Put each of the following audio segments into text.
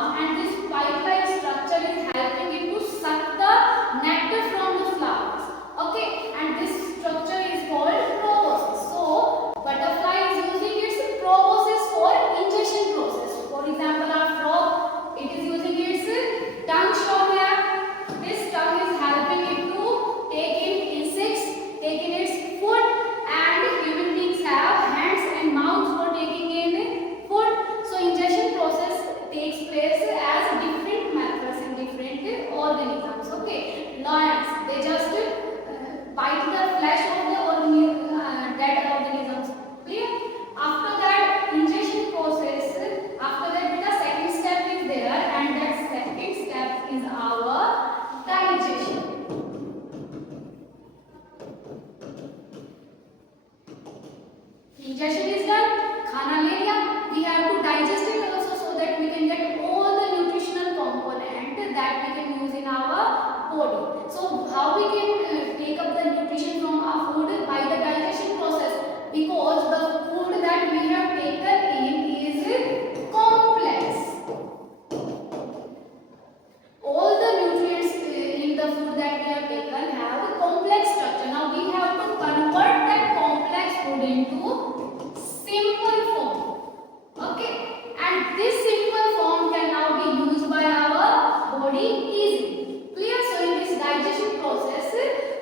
mouth, and this pipe-like structure is helping it to suck the nectar from the flowers. Okay, and this structure is called proboscis. So butterfly is using its proboscis for ingestion process. For example, our frog, it is using its tongue shown here. This tongue is helping it to take in insects, take in its food, and human beings have hands and mouth for taking in food. So ingestion process takes place as different methods in different organisms. Okay, lions, they just bite the flesh of the dead organisms. Clear? After that ingestion process, after that the second step is there, and that second step is our digestion. Ingestion is done, khana le liya, we have to digest it also so that we can get all the nutritional component that we can use in our body. So how we can take up the nutrition from our food? By the digestion process, because the food that we have taken in is complex. All the nutrients in the food that we have taken have a complex structure. Now we have to convert that complex food into simple form. Okay, and this simple form can now be used by our body easily. Clear? So in this digestion process,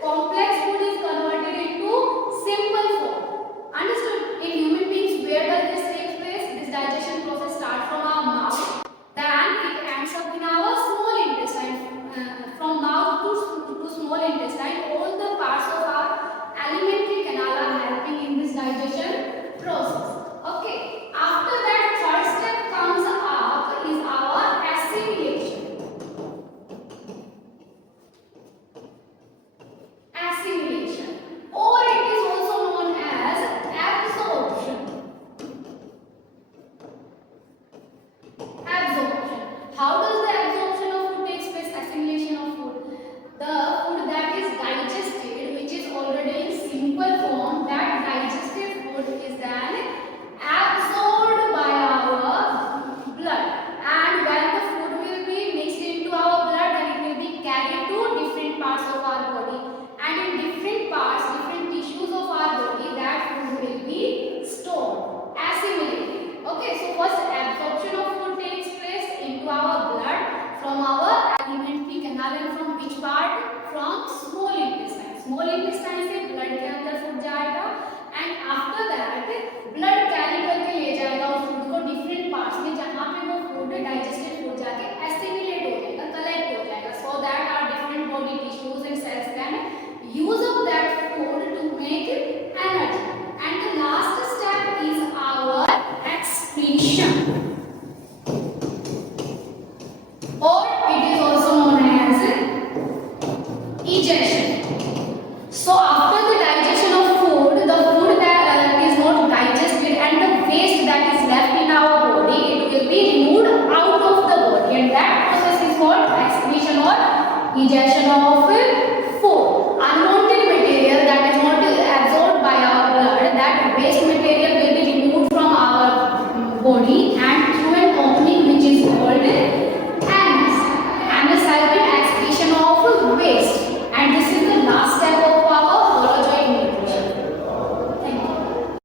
complex food is converted into simple form. Understood? In human beings, where does this take place? This digestion process starts from our mouth, then it ends up in our small intestine. From mouth to small intestine, all the parts of our alimentary canal are helping in this digestion process. Okay, after that, third step comes up is our assimilation. Assimilation, or it is also known as absorption. Absorption. How does the absorption of food takes place? Assimilation of food. The food that is digested, which is already in simple form, that digested food is then absorbed by our blood, and when the food will be mixed into our blood, then it will be carried to different parts of our body, and in different parts, different tissues of our body, that food will be stored, assimilated. Okay, so first absorption of food takes place into our blood from our alimentary canal, and from which part? From small intestine. Small intestine से blood के अंदर food जाएगा, and after that blood carry करके ले जाएगा उस food को different parts में, जहाँ पे वो food digested food जाके assimilate हो जाएगा, collect हो जाएगा, so that our different body tissues and cells can use up that food to make energy. And the last step is our excretion, or it is also known as egestion. So after the digestion of food, the food that is not digested and the waste that is left in our body, it will be removed out of the body, and that process is called excretion or egestion of